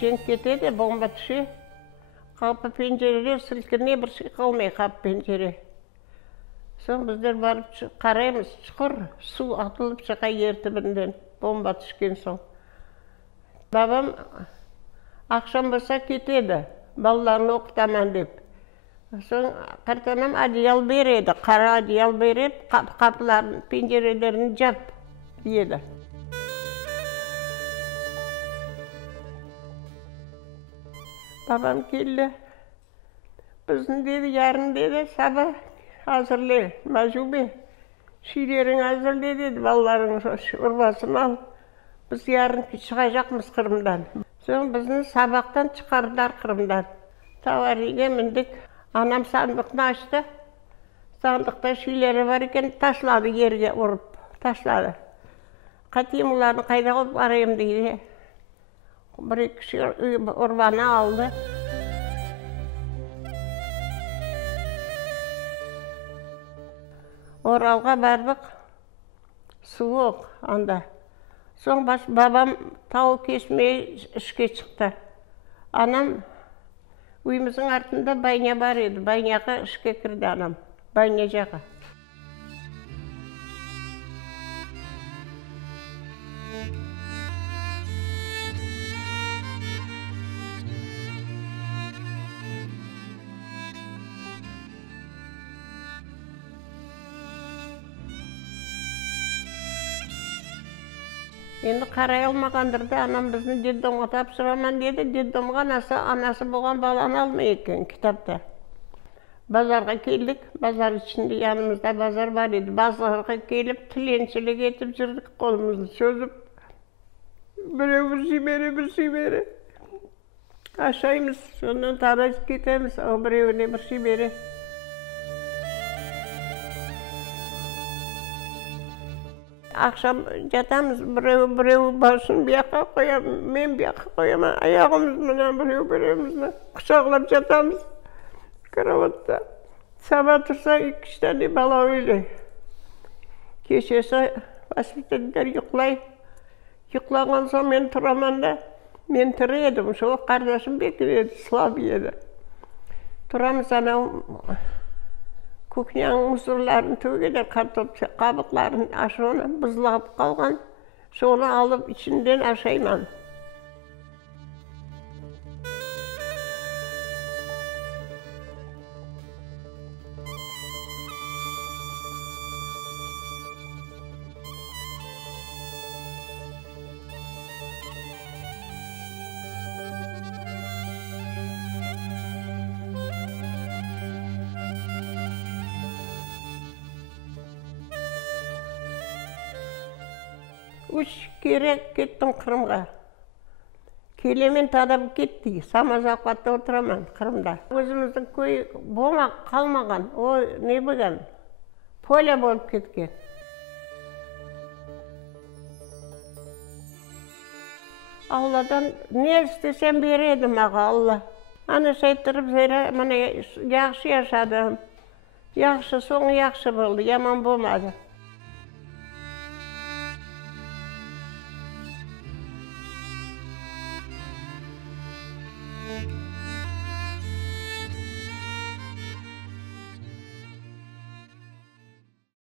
Женіп кетеді, бомба түше. Қапы пенжерелер сілкіне бір шей қалмай қап пенжере. Соң біздер барып қараймыз, шұқыр, су атылып шыға ертібінден, бомба түшкен соң. Бабам ақшам болса кетеді, балаларын оқытаман деп. Соң қартанам одеял береді, қара одеял беріп, қапыларын, пенжерелерін жап еді. Babam келді, біздің деді, ярын деді, саба hazırle, мәжубе, шилерің hazırle деді, балаларың ұрбасын ал. Біз ярын шығажақмыз Қырымдан. Соң біздің сабақтан шығардар Қырымдан. Тауариге міндік, анам сандықны ашты. Сандықта шилері бар екен, ташлады ерге ұрып, ташлады. Қатем оларын қайда қылып арайым дейді. Bir kişi urbanı aldı. Oralga bardık. Soğuk anda. Soң babam tavuk kesmeye işe çıktı. Anam uyumuzun артында bayna бар еді. Baynaga işe kirdi anam. Bayna jağı. Енді қарай алмағандырды, анам біздің детдомға тапсыраман деді, детдомға анасы болған баланы алмай екен кітапта. Базарға келдік, базар ішінде yanımızda базар бар еді. Базарға келіп, тіленшілік етіп жүрдік, қолымызды сөзіп. Біреу бір жібері. Ашаймыз, сонан таразып кетеміз, о біреуіне бір жібері. Akşam жатамыз, біреу басын бияққа қоямын, мен бияққа қоямын, аяғымыздан біреу-біреуімізді құшақлап жатамыз кроватта. Сабah тұрса, 2-3 тәне бала өлі. Кешесі воспитательдер ұйықлай. Ұйықлаған соң мен тұраман да, мен тірі едім, сол қардашым бекір еді, слаб еді. Тұрамыз анау Кухняның мұсырларын төгедер, картоп қабықларын ашуына бұзылап қалған, соны алып ішінден ашайман. Үш кері кеттім Қырымға. Келемен тадап кетті, самазақпатта отыраман Қырымда. Өзіміздің көй болмақ қалмаған, о не бұған? Поля болып кеткен. Алладан не істесем береді маға Алла. Аны шайттырып зәйрі, міне яқшы яшадым. Яқшы, соң яқшы болды, яман болмады.